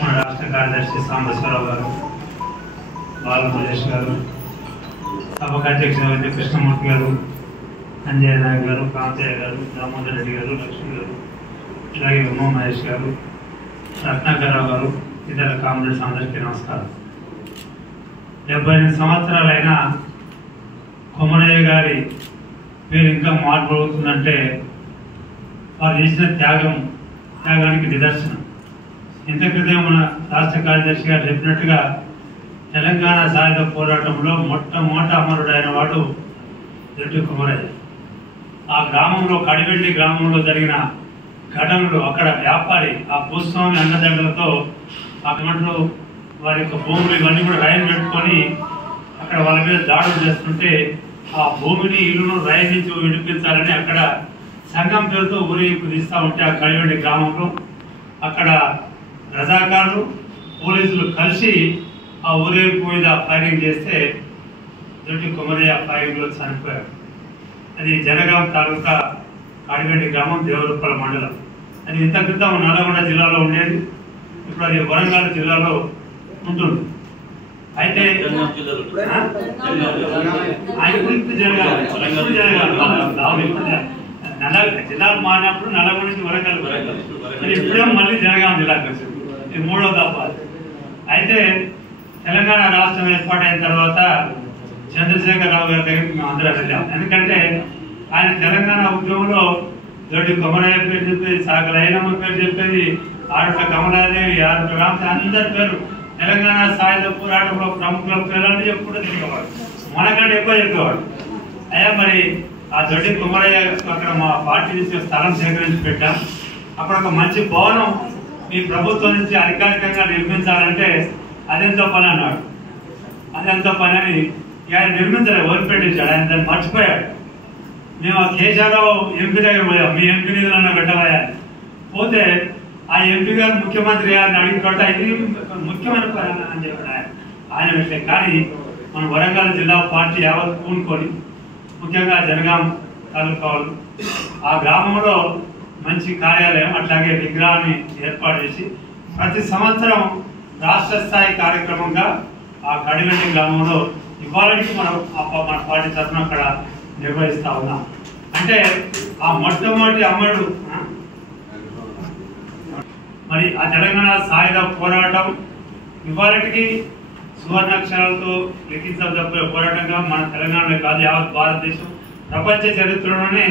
మన రాష్ట్ర కార్యదర్శి సాంబశ్వరరావు గారు, బాలమల్లేష్ గారు, సభకు అధ్యక్షులు కృష్ణమూర్తి గారు, అంజయ్య నాయక్ గారు, కాంతయ్య గారు, దామోదర్ రెడ్డి గారు, లక్ష్మి గారు, అలాగే ఉమా మహేష్ గారు, రత్నాకర్రావు గారు, ఇతర కామ్రేడ్స్ అందరికీ నమస్కారం. 78 సంవత్సరాలైన కొమరయ్య గారి పేరు ఇంకా మార్పుతుందంటే వారు చేసిన త్యాగానికి నిదర్శనం. ఇంత క్రితం మన రాష్ట్ర కార్యదర్శి గారు చెప్పినట్టుగా తెలంగాణ సాయుధ పోరాటంలో మొట్టమొదట అమరుడైన వాడు దొడ్డి కొమరయ్య. ఆ గ్రామంలో కడివెల్లి గ్రామంలో జరిగిన ఘటనలు, అక్కడ వ్యాపారి ఆ భూస్వామి అన్నదండలతో అక్కడ వారి యొక్క భూములు ఇవన్నీ కూడా రైలు పెట్టుకొని అక్కడ వాళ్ళ మీద దాడులు చేస్తుంటే ఆ భూమిని ఇల్లును రైలు నుంచి విడిపించాలని అక్కడ సంఘం పేరుతో ఊరేగింపు తీస్తూ ఉంటే ఆ కడివెల్లి గ్రామంలో అక్కడ రజాకారులు పోలీసులు కలిసి ఆ ఊరేగింపు మీద ఫైరింగ్ చేస్తే దొడ్డి కొమరయ్య ఫైరింగ్లో చనిపోయాడు. అది జనగాం తాలూకా కాడిగండి గ్రామం, దేవరూపల మండలం. అది ఇంత క్రితం నల్గొండ జిల్లాలో ఉండేది, ఇప్పుడు అది వరంగల్ జిల్లాలో ఉంటుంది. అయితే జిల్లాలు మారినప్పుడు నల్గొండ నుంచి వరంగల్, ఇప్పుడే మళ్ళీ జనగాం జిల్లాకి వచ్చింది. ఇది 3వ దఫా. అయితే తెలంగాణ రాష్ట్రం ఏర్పాటైన తర్వాత చంద్రశేఖరరావు గారి దగ్గరికి మేము అందరం వెళ్ళాం. ఎందుకంటే ఆయన తెలంగాణ ఉద్యమంలో దొడ్డి కొమరయ్య పేరు చెప్పేది, సాగర్ ఐలమ్మ పేరు చెప్పేది, ఆరుట కమలాదేవి, ఆరుట రామచంద్ర, అందరి పేరు తెలంగాణ సాయుధ పోరాటంలో ప్రముఖుల పేర్లని చెప్పుకుంటూ తిరిగేవాడు. మనకంటే ఎక్కువ చెప్పేవాడు. అయ్యా మరి ఆ దొడ్డి కొమరయ్య అక్కడ మా పార్టీ నుంచి స్థలం సేకరించి పెట్టాం. అక్కడ ఒక మంచి భవనం ఈ ప్రభుత్వం నుంచి అధికారికంగా నిర్మించాలంటే అదెంతో పని అన్నాడు. అదెంతో పని అని ఆయన నిర్మించలేదు, వదిలిపెట్టేశాడు. ఆయన దాన్ని మర్చిపోయాడు. మేము ఆ కేశవరావు ఎంపీ దగ్గర పోయాం, మీ ఎంపీ నిధులన్నా పెట్టబోయా. పోతే ఆ ఎంపీ గారు ముఖ్యమంత్రి గారిని అడిగినట్ట ఇది ముఖ్యమైన పని అని చెప్పాడు ఆయన పెట్టే. కానీ మన వరంగల్ జిల్లా పార్టీ యావత్ పూనుకొని, ముఖ్యంగా జనగాం తాలూకా వాళ్ళు ఆ గ్రామంలో మంచి కార్యాలయం అట్లాగే విగ్రహాన్ని ఏర్పాటు చేసి ప్రతి సంవత్సరం రాష్ట్ర స్థాయి కార్యక్రమంగా ఆ కడిగండి గ్రామంలో ఇవాళకి మన పార్టీ తరఫున అక్కడ నిర్వహిస్తా ఉన్నాం. అంటే ఆ మొట్టమొదటి అమరుడు మరి ఆ తెలంగాణ సాయుధ పోరాటం ఇవాళకి సువర్ణాక్షరాలతో లిఖించబడిన పోరాటంగా మన తెలంగాణలో కాదు, యావత్ భారతదేశం ప్రపంచ చరిత్రలోనే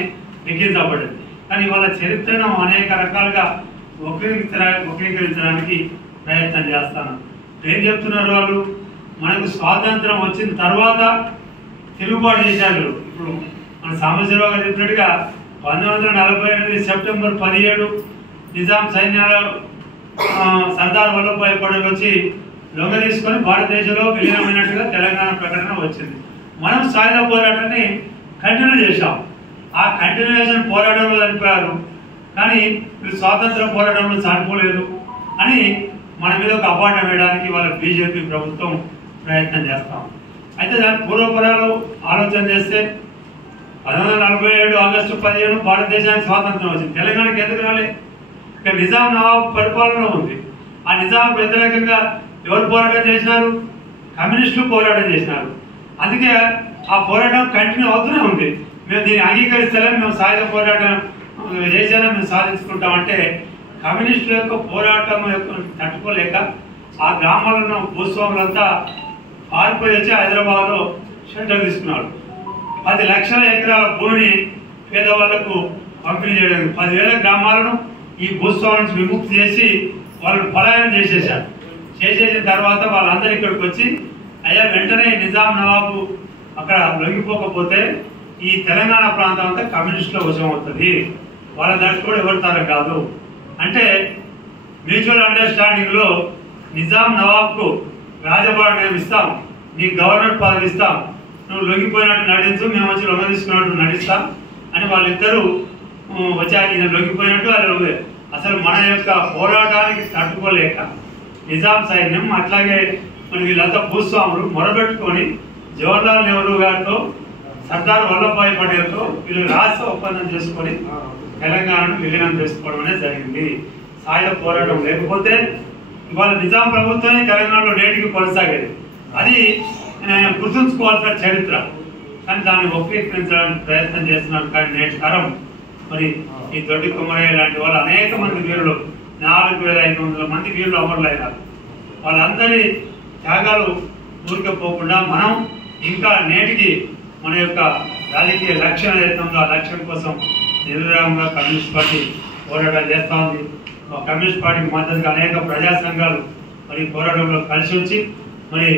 లిఖించబడింది. కానీ వాళ్ళ చరిత్రను అనేక రకాలుగా వక్రీకరించడానికి ప్రయత్నం చేస్తాను. ఏం చెప్తున్నారు వాళ్ళు? మనకు స్వాతంత్రం వచ్చిన తర్వాత తిరుగుబాటు చేశారు. ఇప్పుడు మన సాంబశివరావు గారు చెప్పినట్టుగా 1948 సెప్టెంబర్ 17 నిజాం సైన్యాల సర్దార్ వల్లభాయ్ పటేల్ వచ్చి లొంగ తీసుకొని భారతదేశంలో విలీనమైనట్టుగా తెలంగాణ ప్రకటన వచ్చింది. మనం సాయుధ పోరాటాన్ని కంటిన్యూ చేశాం. ఆ కంటిన్యూషన్ పోరాటంలో చనిపోయారు, కానీ వీళ్ళు స్వాతంత్ర పోరాటంలో చనిపోలేదు అని మన మీద ఒక అపాఠం వేయడానికి వాళ్ళ బీజేపీ ప్రభుత్వం ప్రయత్నం చేస్తాం. అయితే దాని పూర్వపరాలు ఆలోచన చేస్తే 1947 ఆగస్టు 15 భారతదేశానికి స్వాతంత్రం వచ్చింది. తెలంగాణకి ఎందుకు రాలే? ఇక్కడ నిజాం నవాబ్ పరిపాలన ఉంది. ఆ నిజాం వ్యతిరేకంగా ఎవరు పోరాటం చేసినారు? కమ్యూనిస్టులు పోరాటం చేసినారు. అందుకే ఆ పోరాటం కంటిన్యూ అవుతూనే ఉంది. మేము దీన్ని అంగీకరిస్తలేము, మేము సాయుధ పోరాటం చేసేలా మేము సాధించుకుంటామంటే కమ్యూనిస్టుల యొక్క పోరాటం తట్టుకోలేక ఆ గ్రామాల్లో ఉన్న భూస్వాములంతా పారిపోయి వచ్చి హైదరాబాద్లో షెల్టర్ తీసుకున్నాడు. 10 లక్షల ఎకరాల భూమిని పేదవాళ్లకు పంపిణీ చేయడం, 10,000 గ్రామాలను ఈ భూస్వాముల నుంచి విముక్తి చేసి వాళ్ళని పలాయనం చేసేసారు. చేసేసిన తర్వాత వాళ్ళందరూ ఇక్కడికి వచ్చి అయ్యా వెంటనే నిజాం నవాబు అక్కడ లొంగిపోకపోతే ఈ తెలంగాణ ప్రాంతం అంతా కమ్యూనిస్టుల వశం అవుతుంది, వాళ్ళ దానికి కూడా ఎవరి తరం కాదు అంటే మ్యూచువల్ అండర్స్టాండింగ్ లో నిజాం నవాబ్కు రాజభారం ఇస్తాం, నీ గవర్నర్ పదవి ఇస్తాం, నువ్వు లొంగిపోయినట్టు నటించు, మేము వచ్చి లొంగ తీసుకున్నట్టు నటిస్తాం అని వాళ్ళిద్దరూ వచ్చాక ఈయన లొంగిపోయినట్టు అది అసలు మన యొక్క పోరాటానికి తట్టుకోలేక నిజాం సైన్యం అట్లాగే మరి వీళ్ళంతా భూస్వాములు మొరబెట్టుకొని జవహర్లాల్ నెహ్రూ గారితో సర్దార్ వల్లభాయ్ పటేల్తో వీళ్ళు రాష్ట్ర ఒప్పందం చేసుకొని తెలంగాణను విలీనం చేసుకోవడం అనేది జరిగింది. సాయుధ పోరాటం లేకపోతే ఇవాళ నిజాం ప్రభుత్వమే తెలంగాణలో నేటికి కొనసాగేది. అది గుర్తుంచుకోవాల్సిన చరిత్ర. కానీ దాన్ని వక్రీకరించడానికి ప్రయత్నం చేస్తున్నారు. కానీ నేటి తరం మరి ఈ దొడ్డి కుమ్మరయ్య లాంటి వాళ్ళు అనేక మంది వీరులు, 4500 మంది వీరులు అమరులైనారు. వాళ్ళందరి త్యాగాలు ఊరికపోకుండా మనం ఇంకా నేటికి మన యొక్క రాజకీయ లక్ష్యం ఏదైతే ఉందో ఆ లక్ష్యం కోసం నిర్విరామంగా కమ్యూనిస్ట్ పార్టీ పోరాటాలు చేస్తూ ఉంది. కమ్యూనిస్ట్ పార్టీకి మద్దతుగా అనేక ప్రజా సంఘాలు మరి పోరాటంలో కలిసి వచ్చి మరి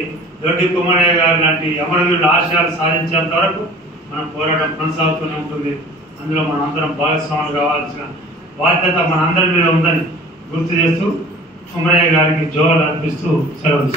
దొడ్డి కుమ్మరయ్య గారు లాంటి అమరవీరుల ఆశయాలు సాధించేంత వరకు మనం పోరాటం కొనసాగుతూనే ఉంటుంది. అందులో మనం అందరం భాగస్వాములు కావాల్సిన బాధ్యత మనందరి మీద ఉందని గుర్తు చేస్తూ కుమ్మరయ్య గారికి జోహార్లు అర్పిస్తూ సెలవు.